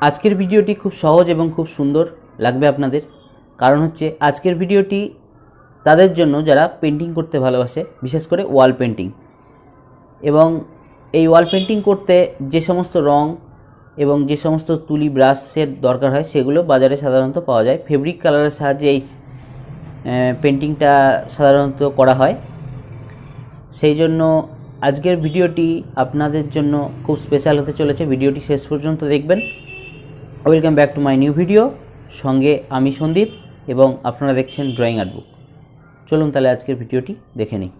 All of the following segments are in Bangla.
আজকের ভিডিওটি খুব সহজ এবং খুব সুন্দর লাগবে আপনাদের। কারণ হচ্ছে আজকের ভিডিওটি তাদের জন্য যারা পেন্টিং করতে ভালোবাসে, বিশেষ করে ওয়াল পেন্টিং। এবং এই ওয়াল পেন্টিং করতে যে সমস্ত রং এবং যে সমস্ত তুলি ব্রাশের দরকার হয় সেগুলো বাজারে সাধারণত পাওয়া যায়। ফেব্রিক কালারের সাহায্যে এই পেন্টিংটা সাধারণত করা হয়। সেই জন্য আজকের ভিডিওটি আপনাদের জন্য খুব স্পেশাল হতে চলেছে। ভিডিওটি শেষ পর্যন্ত দেখবেন। Welcome back to my new video. সঙ্গে আমি সন্দীপ এবং আপনারা দেখছেন ড্রয়িং আর্ট বুক। চলুন তাহলে আজকের ভিডিওটি দেখে নিই।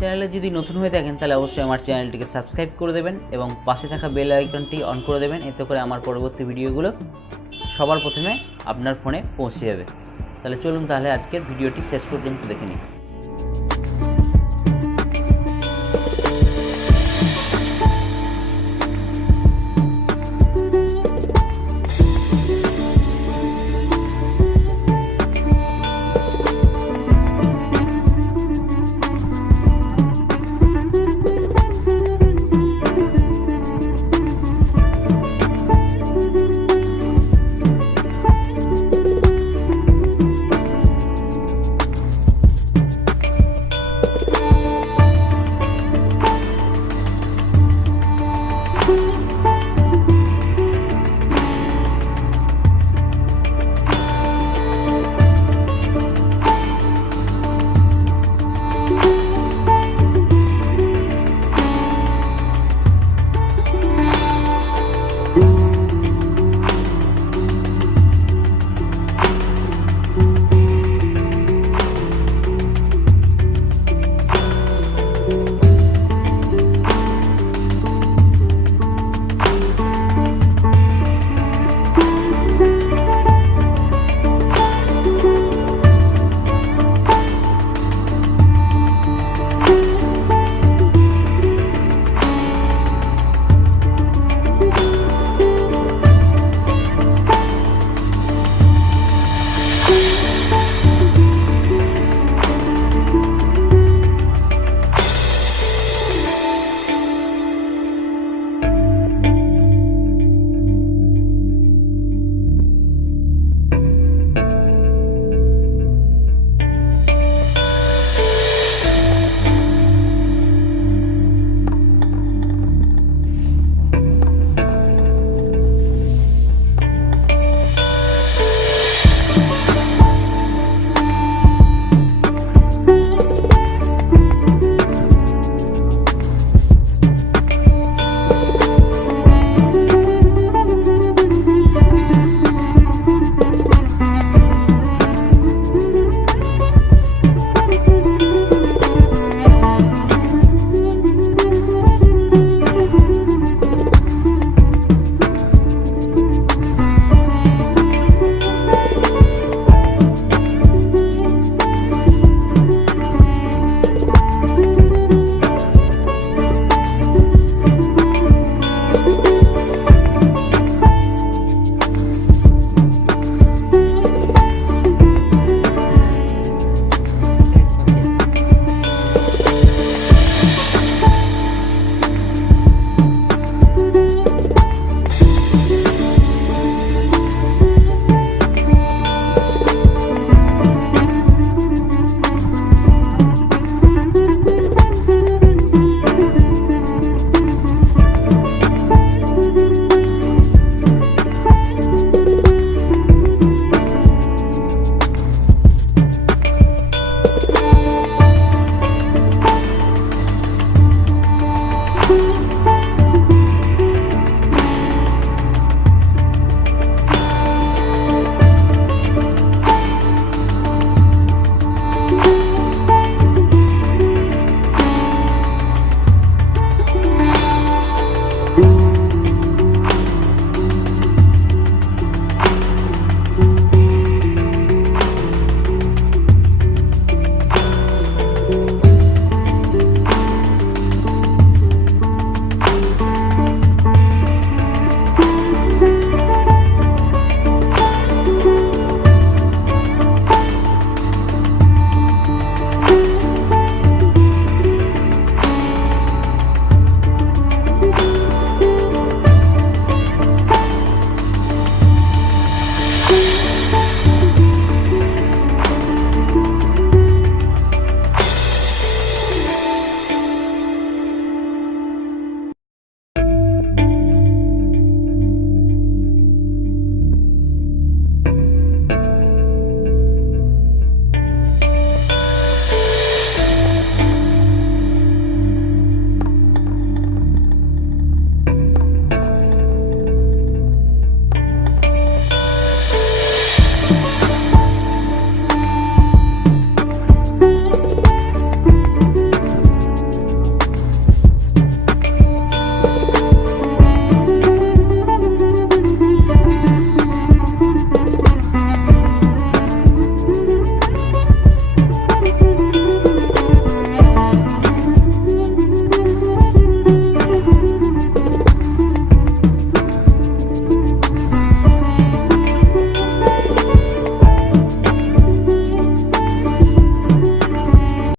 চ্যানেলে যদি নতুন হয়ে থাকেন তাহলে অবশ্যই আমার চ্যানেলটিকে সাবস্ক্রাইব করে দেবেন এবং পাশে থাকা বেল আইকনটি অন করে দেবেন। এতে করে আমার পরবর্তী ভিডিওগুলো সবার প্রথমে আপনার ফোনে পৌঁছে যাবে। তাহলে চলুন তাহলে আজকের ভিডিওটি শেষ পর্যন্ত দেখে নিই।